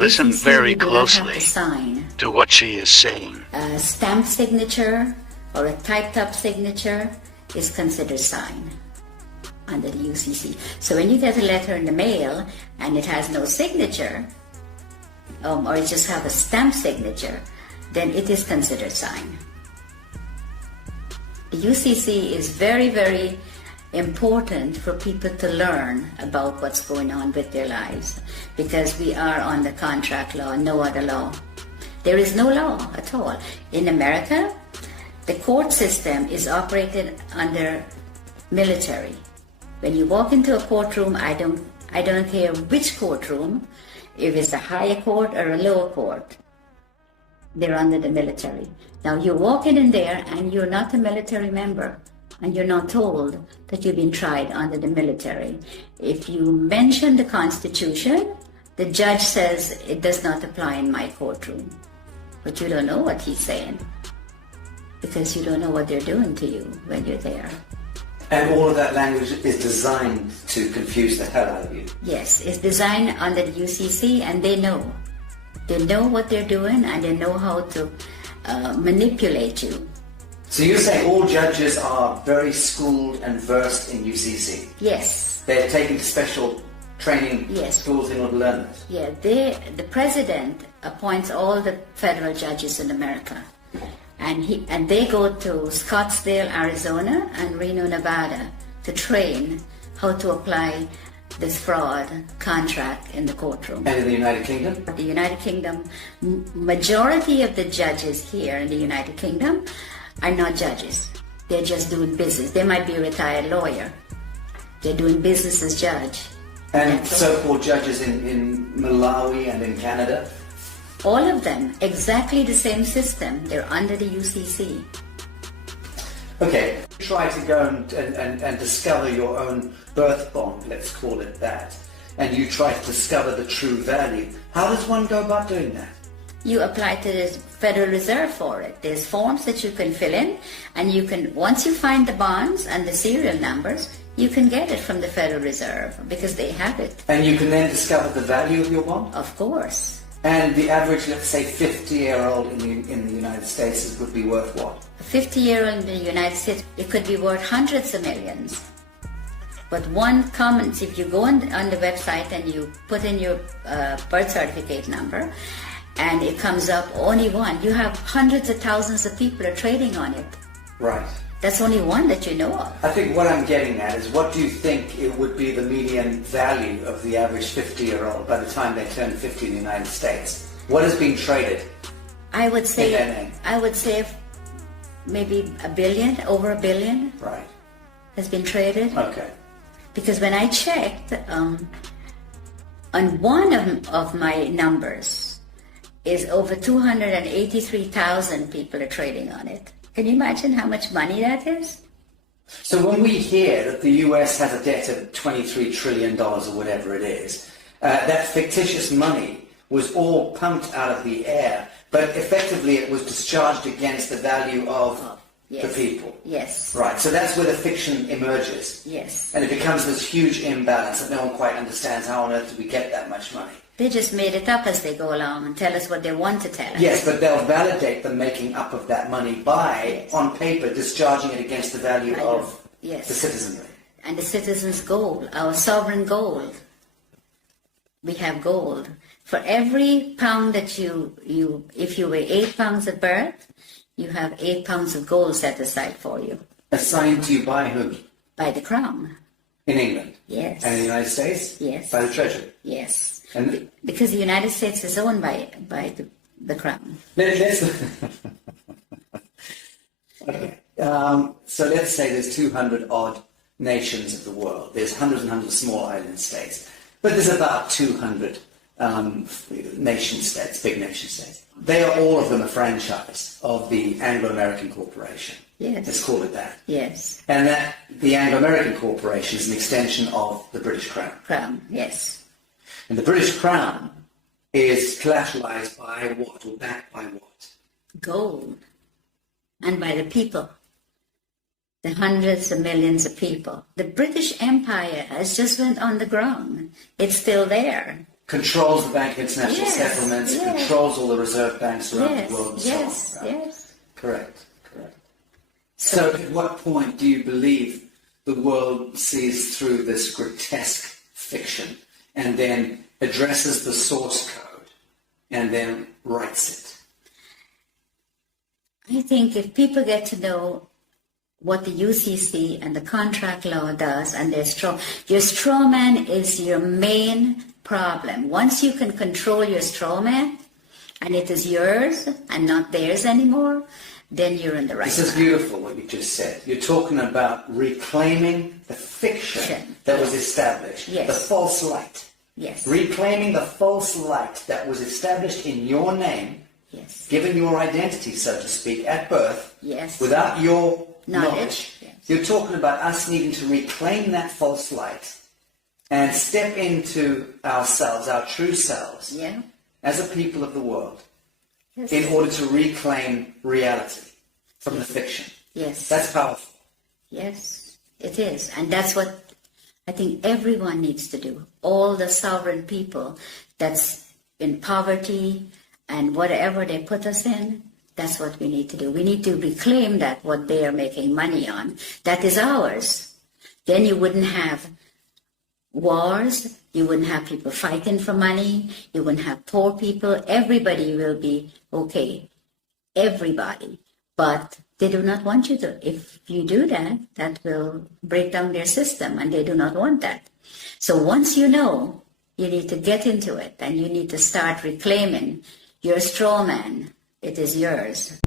Listen UCC, very you do not closely have to sign to what she is saying. a stamped signature or a typed up signature is considered sign under the UCC. So when you get a letter in the mail and it has no signature, or it just have a stamped signature, then it is considered sign. The UCC is very, very important for people to learn about what's going on with their lives, because we are on the contract law, no other law. There is no law at all. In America, the court system is operated under military. When you walk into a courtroom, I don't care which courtroom, if it's a higher court or a lower court, they're under the military. Now you walk in there and you're not a military member, and you're not told that you've been tried under the military. If you mention the Constitution, the judge says it does not apply in my courtroom. But you don't know what he's saying, because you don't know what they're doing to you when you're there. And all of that language is designed to confuse the hell out of you. Yes, it's designed under the UCC, and they know. They know what they're doing, and they know how to manipulate you. So you're saying all judges are very schooled and versed in UCC? Yes. They're taken to special training Yes. schools in order to learn this? Yeah, the president appoints all the federal judges in America. And they go to Scottsdale, Arizona and Reno, Nevada to train how to apply this fraud contract in the courtroom. And in the United Kingdom? The United Kingdom, majority of the judges here in the United Kingdom are not judges. They're just doing business. They might be a retired lawyer. They're doing business as judge. And so-called judges in Malawi and in Canada? All of them, exactly the same system. They're under the UCC. Okay, you try to go and discover your own birth bond, let's call it that, and you try to discover the true value. How does one go about doing that? You apply to the Federal Reserve for it. There's forms that you can fill in, and you can, once you find the bonds and the serial numbers, you can get it from the Federal Reserve because they have it. And you can then discover the value of your bond? Of course. And the average, let's say, 50-year-old in the United States would be worth what? A 50-year-old in the United States, it could be worth hundreds of millions. But one comment, if you go on the website and you put in your birth certificate number, and it comes up only one, you have hundreds of thousands of people are trading on it. Right. That's only one that you know of. I think what I'm getting at is, what do you think it would be the median value of the average 50-year-old by the time they turn 50 in the United States? What is being traded? I would say maybe $1 billion, over $1 billion. Right. Has been traded. Okay. Because when I checked, on one of my numbers is over 283,000 people are trading on it. Can you imagine how much money that is? So when we hear that the US has a debt of $23 trillion or whatever it is, that fictitious money was all pumped out of the air, but effectively it was discharged against the value of Yes. the people. Yes. Right, so that's where the fiction emerges. Yes. And it becomes this huge imbalance that no one quite understands. How on earth do we get that much money? They just made it up as they go along and tell us what they want to tell us. Yes, but they'll validate the making up of that money by, on paper, discharging it against the value of the citizenry. And the citizens' gold, our sovereign gold. We have gold. For every pound that if you weigh 8 pounds at birth, you have 8 pounds of gold set aside for you. Assigned to you by whom? By the Crown. In England? Yes. And in the United States? Yes. By the Treasury? Yes. And because the United States is owned by the Crown. Let's okay. So let's say there's 200 odd nations of the world. There's hundreds and hundreds of small island states. But there's about 200 nation states, big nation states. They are all of them a franchise of the Anglo-American Corporation. Yes. Let's call it that. Yes. And that the Anglo-American Corporation is an extension of the British Crown. Crown, yes. And the British Crown is collateralized by what, or backed by what? Gold. And by the people. The hundreds of millions of people. The British Empire has just went on the ground. It's still there. controls the Bank of International Yes, Settlements, yes. controls all the reserve banks around Yes, the world and yes, so on. Right? yes. Correct. So at what point do you believe the world sees through this grotesque fiction and then addresses the source code and then writes it? I think if people get to know what the UCC and the contract law does, and your strawman is your main problem. Once you can control your strawman, and it is yours and not theirs anymore, then you're in the right This is path. beautiful what you just said. You're talking about reclaiming the fiction that was established, Yes. the false light. Yes. Reclaiming the false light that was established in your name, Yes. given your identity, so to speak, at birth, Yes. without your Knowledge, knowledge. yes. You're talking about us needing to reclaim that false light and step into ourselves, our true selves, Yeah. as a people of the world, Yes. in order to reclaim reality from the fiction. Yes. That's powerful. Yes, it is. And that's what I think everyone needs to do. All the sovereign people that's in poverty and whatever they put us in, that's what we need to do. We need to reclaim that, what they are making money on. That is ours. Then you wouldn't have wars. You wouldn't have people fighting for money. You wouldn't have poor people. Everybody will be okay. Everybody. But they do not want you to. If you do that, that will break down their system, and they do not want that. So once you know, you need to get into it, and you need to start reclaiming your straw man. It is yours.